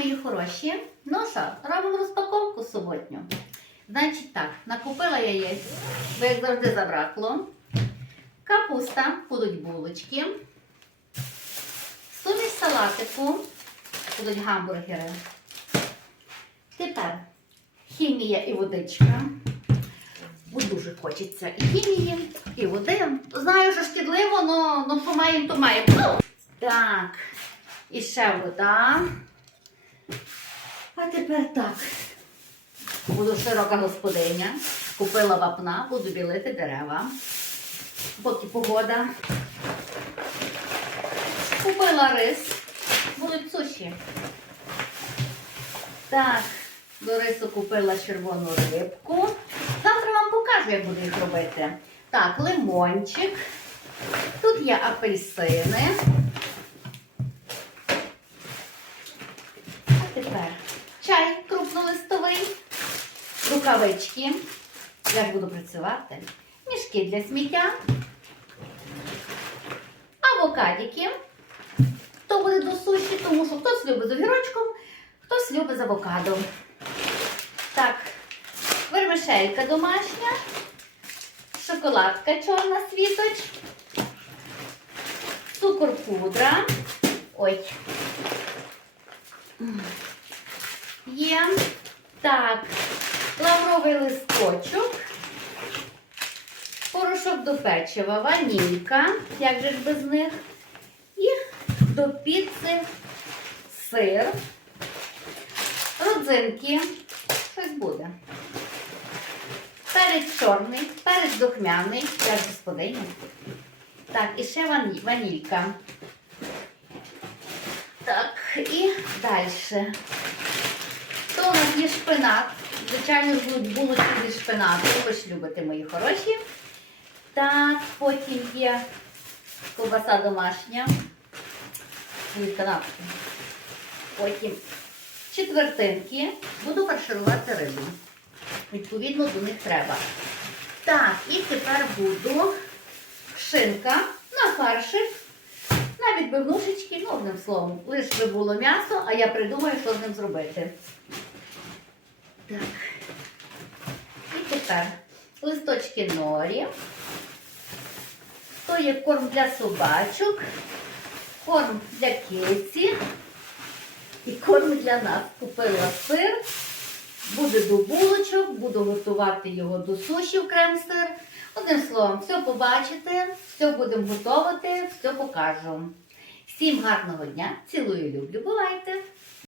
мої хороші. Ну що, робимо розпаковку суботню. Значить так, накупила я яєць, бо як завжди забракло. Капуста, будуть булочки. Суміш салатику, будуть гамбургери. Тепер хімія і водичка. Бо дуже хочеться і хімії, і води. Знаю, що шкідливо, але ну, маємо, то маємо. Так, і ще вода. А тепер так. Буду широка господиня. Купила вапна, буду білити дерева. Поки погода. Купила рис. Будуть суші. Так, до рису купила червону рибку. Завтра вам покажу, як буду їх робити. Так, лимончик. Тут є апельсини. А тепер чай крупнолистовий, рукавички. Як буду працювати? Мішки для сміття, авокадики. То буде до суші, тому що хтось любить з огірочком, хтось любить з авокадом. Так, вермишелька домашня, шоколадка чорна світоч, цукор пудра. Ой. Є. Так, лавровий листочок, порошок до печива, ванілька, як же ж без них. І до піци сир, родзинки, щось буде. Перець чорний, перець духмяний, як господиня. Так, і ще вані- ванілька. Так, і далі. То у нас є шпинат. Звичайно, будуть булочки зі шпинату. Ви ж любите, мої хороші. Так, потім є ковбаса домашня. Канапки. Потім четвертинки. Буду фарширувати рибу. Відповідно, до них треба. Так, і тепер буду шинка на фаршик, на відбивнушечки, ну, одним словом, лише би було м'ясо, а я придумаю, що з ним зробити. Так. І тепер листочки норі. То є корм для собачок, корм для киці і корм для нас. Купила сир, буде до булочок, буду готувати його до суші в крем-сир. Одним словом, все побачите, все будемо готувати, все покажу. Всім гарного дня, цілую, люблю, бувайте!